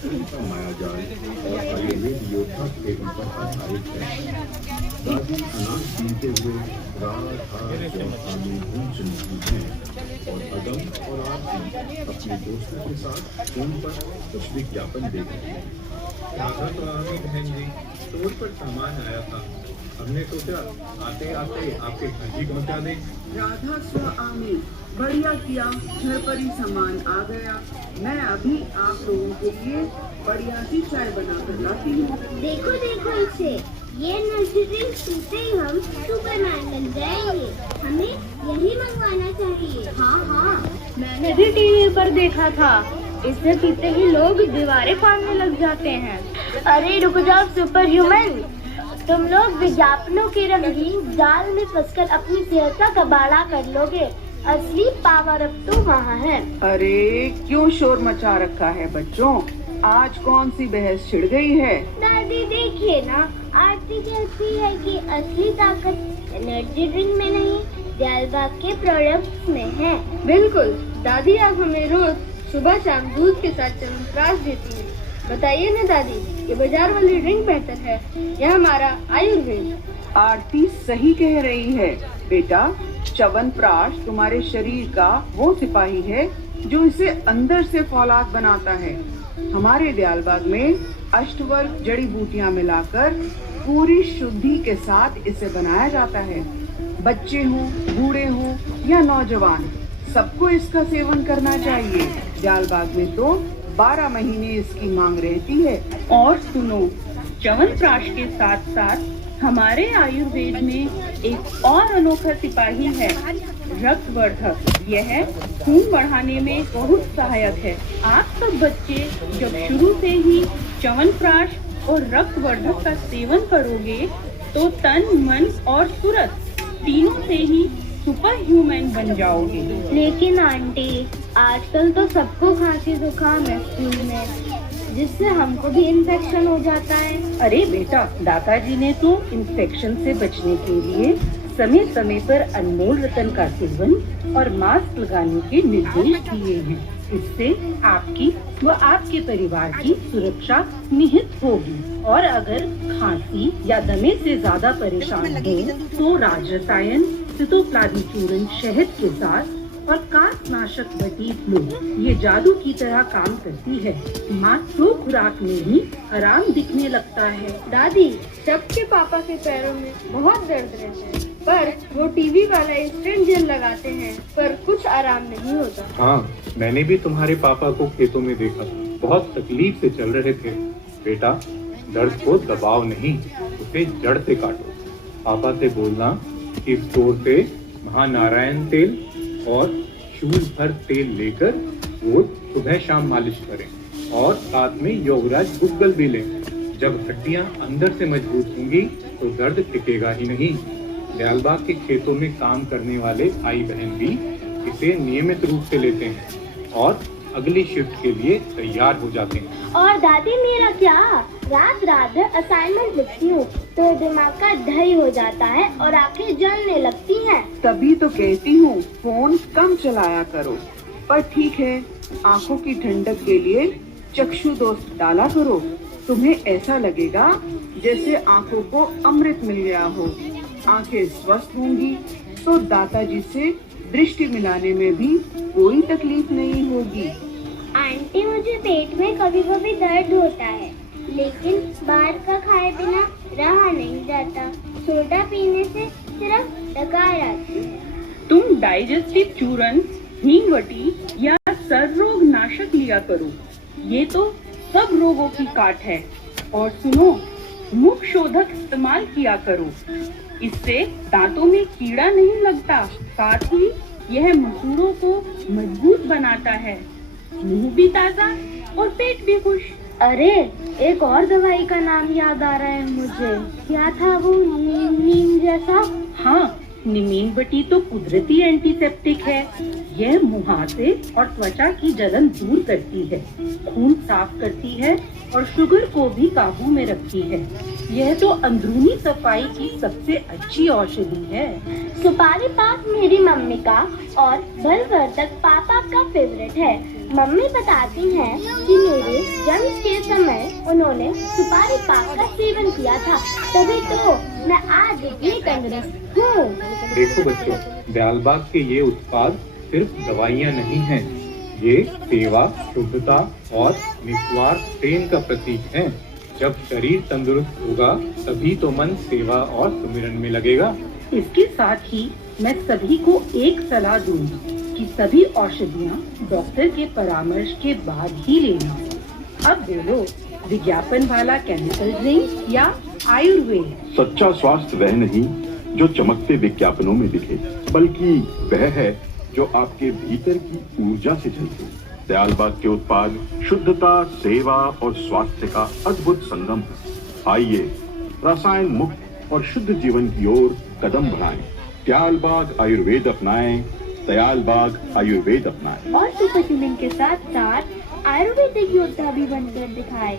Film का मायाजाल और आयुर्वेद योद्धा के ऊपर आधारित है। दादी अनाज पीते हुए रात और खाने गूंज रही हैं और अदम और आरती अपने दोस्तों के साथ फोन पर कुछ विज्ञापन देख रहे हैं। राधा तो आ गई बहन जी, स्टोर पर सामान आया था। हमने सोचा आते आते आपके घर ही पहुंचा दें। राधा स्व आमी, बढ़िया किया, घर पर ही सामान आ गया। मैं अभी आप लोगों के लिए बढ़िया सी चाय बनाकर लाती हूँ। देखो देखो इसे, ये एनर्जी ड्रिंक पीते ही हम सुपरमैन बन जाएंगे। हमें यही मंगवाना चाहिए। हाँ हाँ, मैंने भी टीवी पर देखा था, इसे पीते ही लोग दीवारें फाड़ने लग जाते हैं। अरे रुक जाओ सुपर ह्यूमन, तुम लोग विज्ञापनों की रंगीन जाल में फंसकर अपनी सेहत का कबाड़ा कर लोगे। असली पावर अप तो वहाँ है। अरे क्यों शोर मचा रखा है बच्चों, आज कौन सी बहस छिड़ गई है? दादी देखिए ना, आरती कहती है कि असली ताकत एनर्जी ड्रिंक में नहीं, दयालबाग के प्रोडक्ट्स में है। बिल्कुल, दादी आप हमें रोज सुबह शाम दूध के साथ च्यवनप्राश देती है। बताइए ना दादी, ये बाजार वाली ड्रिंक बेहतर है या हमारा आयुर्वेद? आरती सही कह रही है बेटा, च्यवनप्राश तुम्हारे शरीर का वो सिपाही है जो इसे अंदर से फौलाद बनाता है। हमारे दयालबाग में अष्टवर्ग जड़ी बूटियां मिलाकर पूरी शुद्धि के साथ इसे बनाया जाता है। बच्चे हों, बूढ़े हों या नौजवान, सबको इसका सेवन करना चाहिए। दयालबाग में तो 12 महीने इसकी मांग रहती है। और सुनो, च्यवनप्राश के साथ साथ हमारे आयुर्वेद में एक और अनोखा सिपाही है, रक्तवर्धक। यह खून बढ़ाने में बहुत सहायक है। आप सब बच्चे जब शुरू से ही च्यवनप्राश और रक्तवर्धक का सेवन करोगे तो तन, मन और सूरत तीनों से ही सुपर ह्यूमन बन जाओगे। लेकिन आंटी, आजकल तो सबको खांसी जुकाम है स्कूल में, जिससे हमको भी इन्फेक्शन हो जाता है। अरे बेटा, दादाजी ने तो इन्फेक्शन से बचने के लिए समय समय पर अनमोल रतन का सेवन और मास्क लगाने के निर्देश दिए हैं। इससे आपकी व आपके परिवार की सुरक्षा निहित होगी। और अगर खांसी या दमे से ज्यादा परेशान हो तो राजरसायन सितोप्लाज्म चूर्ण शहद के साथ और कांसनाशक बटीक लो। ये जादू की तरह काम करती है। मात्र 2 खुराक में ही आराम दिखने लगता है। दादी, सबके पापा के पैरों में बहुत दर्द रहता है, पर वो टीवी वाला इंस्टेंट जेल लगाते हैं, पर कुछ आराम नहीं होता। हाँ, मैंने भी तुम्हारे पापा को खेतों में देखा, बहुत तकलीफ से चल रहे थे। बेटा, दर्द को दबाव नहीं, उसे जड़ से काटो। पापा से बोलना कि स्टोर से महानारायण तेल और शूल भर तेल लेकर रोज सुबह शाम मालिश करें और साथ में योगराज गुग्गल भी लें। जब हड्डियां अंदर से मजबूत होंगी तो दर्द टिकेगा ही नहीं। दयालबाग के खेतों में काम करने वाले भाई बहन भी इसे नियमित रूप से लेते हैं और अगली शिफ्ट के लिए तैयार हो जाते हैं। और दादी मेरा क्या, रात रात भर असाइनमेंट लिखती हूँ तो दिमाग का दही हो जाता है और आंखें जलने लगती हैं। तभी तो कहती हूँ फोन कम चलाया करो। पर ठीक है, आँखों की ठंडक के लिए चक्षु दोस्त डाला करो। तुम्हें ऐसा लगेगा जैसे आँखों को अमृत मिल गया हो। आँखें स्वस्थ होंगी तो दादाजी से दृष्टि मिलाने में भी कोई तकलीफ नहीं होगी। आंटी, मुझे पेट में कभी कभी दर्द होता है, लेकिन बाहर का खाए बिना रहा नहीं जाता। सोडा पीने से सिर्फ डकार आती है। तुम डाइजेस्टिव चूर्ण, हींगवटी या सर्वरोग नाशक लिया करो। ये तो सब रोगों की काट है। और सुनो, मुख शोधक इस्तेमाल किया करो, इससे दांतों में कीड़ा नहीं लगता। साथ ही यह मसूड़ों को मजबूत बनाता है। मुंह भी ताजा और पेट भी खुश। अरे, एक और दवाई का नाम याद आ रहा है मुझे। क्या था वो, नीम जैसा? हाँ, निमीनबटी तो कुदरती एंटीसेप्टिक है। यह मुहासे और त्वचा की जलन दूर करती है, खून साफ करती है और शुगर को भी काबू में रखती है। यह तो अंदरूनी सफाई की सबसे अच्छी औषधि है। सुपारी पाक मेरी मम्मी का और बलवर्धक पापा का फेवरेट है। मम्मी बताती हैं कि मेरे जर्म्स के उन्होंने सुपारी पाक का सेवन किया था, तभी तो मैं आज इतनी तंदुरुस्त हूँ। देखो बच्चों, दयालबाग के ये उत्पाद सिर्फ दवाइयाँ नहीं हैं, ये सेवा, शुद्धता और निस्वार्थ प्रेम का प्रतीक है। जब शरीर तंदुरुस्त होगा तभी तो मन सेवा और सुमिरन में लगेगा। इसके साथ ही मैं सभी को एक सलाह दूंगी कि सभी औषधियाँ डॉक्टर के परामर्श के बाद ही लेना। अब बोलो, विज्ञापन वाला केमिकल ड्रिंक या आयुर्वेद? सच्चा स्वास्थ्य वह नहीं जो चमकते विज्ञापनों में दिखे, बल्कि वह है जो आपके भीतर की ऊर्जा से झलके। दयालबाग के उत्पाद शुद्धता, सेवा और स्वास्थ्य का अद्भुत संगम है। आइए रसायन मुक्त और शुद्ध जीवन की ओर कदम बढ़ाएं। दयालबाग आयुर्वेद अपनाएं, दयालबाग आयुर्वेद अपनाएं। और सुपर ह्यूमन के साथ साथ आयुर्वेदिक योद्धा भी बनकर दिखाए।